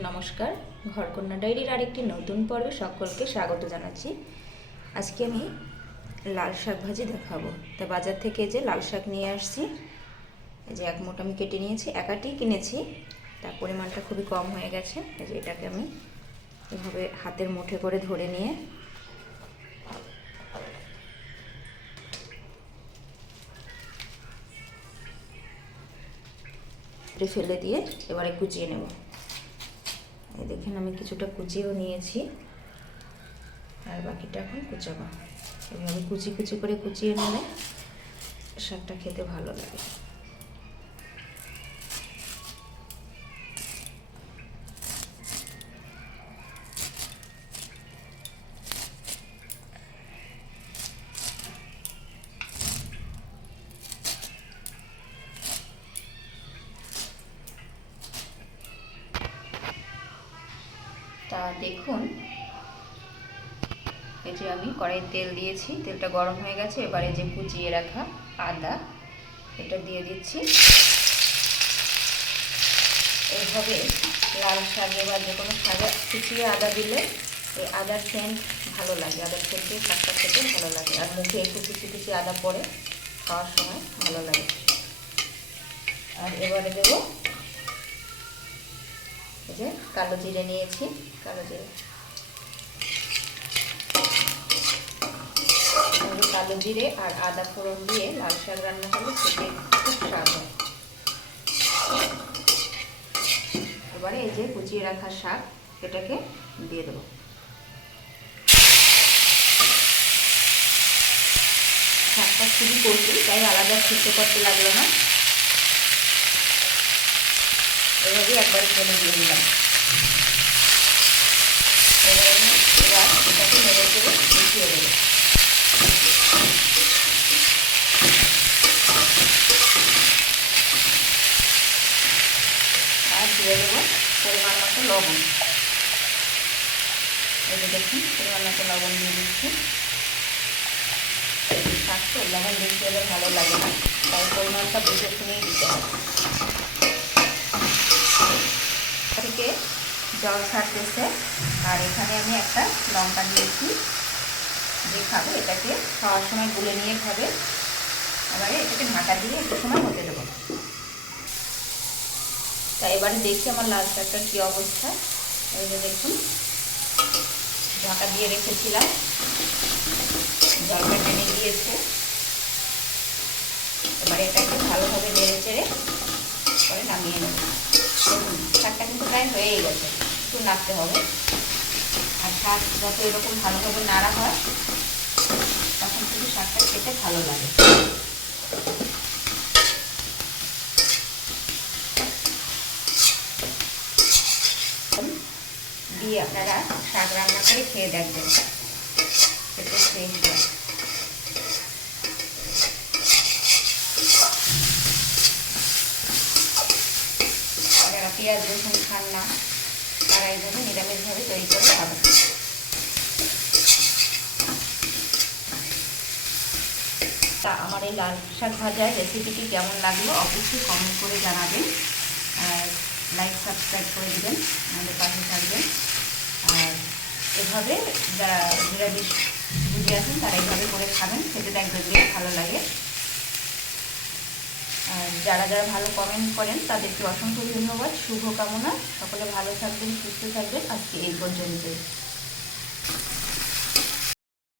নমস্কার, ঘরকন্যা ডায়েরির আরেকটি নতুন পর্বে সকলকে স্বাগত জানাচ্ছি। আজকে আমি লাল শাক ভাজি দেখাবো। তা বাজার থেকে যে লাল শাক নিয়ে আসছি, এই যে এক মুঠ আমি কেটে নিয়েছি, একাটি কিনেছি, তার পরিমাণটা খুবই কম হয়ে গেছে। এই যে এটাকে আমি এভাবে হাতের মুঠে করে ধরে নিয়ে ফেলে দিয়ে এবারে কুচিয়ে নেব। এই দেখেন আমি কিছুটা কুচিয়েও নিয়েছি, আর বাকিটা এখন কুচাবো। এভাবে কুচি কুচি করে কুচিয়ে নিলে শাকটা খেতে ভালো লাগে। তা দেখুন, এই যে আমি কড়াইয়ে তেল দিয়েছি, তেলটা গরম হয়ে গেছে। এবারে যে কুচিয়ে রাখা আদা এটা দিয়ে দিচ্ছি। এইভাবে লাল শাকে বা যে কোনো শাকে কুচিয়ে আদা দিলে এই আদার সেন্ট ভালো লাগে, আদার সেন্টে শাকটা খেতে ভালো লাগে, আর মুখে একটু কুচি কুচি আদা পরে খাওয়ার সময় ভালো লাগে। আর এবারে দেবো এই যে কালো জিরে নিয়েছি, কালো জিরে কালো জিরে আর আদা ফোড়ন দিয়ে লাল শাক রান্না করলে খেতে খুব স্বাদ হয়। এবারে এই যে কুচিয়ে রাখা শাক এটাকে দিয়ে দেবো। শাকটা খুবই কচি, তাই আলাদা সিদ্ধ করতে লাগলো না, এভাবেই একবার ফেলে দিয়ে দিলাম। এবার এটাকে নেড়ে চেড়ে মিশিয়ে দেবো। আর দিয়ে দেবো পরিমাণ মতো লবণ। এই যে দেখুন পরিমাণ মতো লবণ দিয়ে দিচ্ছি। শাক তো লবণ বেশি হলে ভালো লাগে না, তাই পরিমাণটা বুঝে শুনেই দিতে হবে। থেকে জল ছাড়তেছে, আর এখানে আমি একটা লঙ্কা দিয়েছি। যে খাবে এটাকে খাওয়ার সময় গুলে নিয়ে খাবে। এবারে এটাকে ঢাকা দিয়ে একটু সময় হতে দেবো। তা এবারে দেখি আমার লাল শাকটার কী অবস্থা। এই যে দেখুন, ঢাকা দিয়ে রেখেছিলাম, জলটা টেনে দিয়েছে। এবারে এটাকে ভালোভাবে নেড়ে চেড়ে পরে নামিয়ে নেব। দেখুন শাকটা কিন্তু প্রায় হয়েই গেছে, একটু নাড়তে হবে। আর শাক যত এরকম ভালোভাবে নাড়া হয় তখন কিন্তু শাকটা খেতে ভালো লাগে। দিয়ে আপনারা শাক রান্না করে খেয়ে দেখবেন, খেতে সেই হয়। যারা পেঁয়াজ রসুন খান না তারা এইভাবে নিরামিষভাবে তৈরি করে খাবেন। তা আমার এই লাল শাক ভাজার রেসিপিটি কেমন লাগলো অবশ্যই কমেন্ট করে জানাবেন, আর লাইক সাবস্ক্রাইব করে দেবেন, আমাদের পাশে থাকবেন। আর এভাবে যারা নিরামিষ বুঝে আছেন তারা এইভাবে করে খাবেন, খেতে দেখবেন বেশ ভালো লাগে। আর যারা যারা ভালো কমেন্ট করেন তাদেরকে অসংখ্য ধন্যবাদ, শুভকামনা। সকলে ভালো থাকবেন, সুস্থ থাকবেন। আজকে এই পর্যন্তই।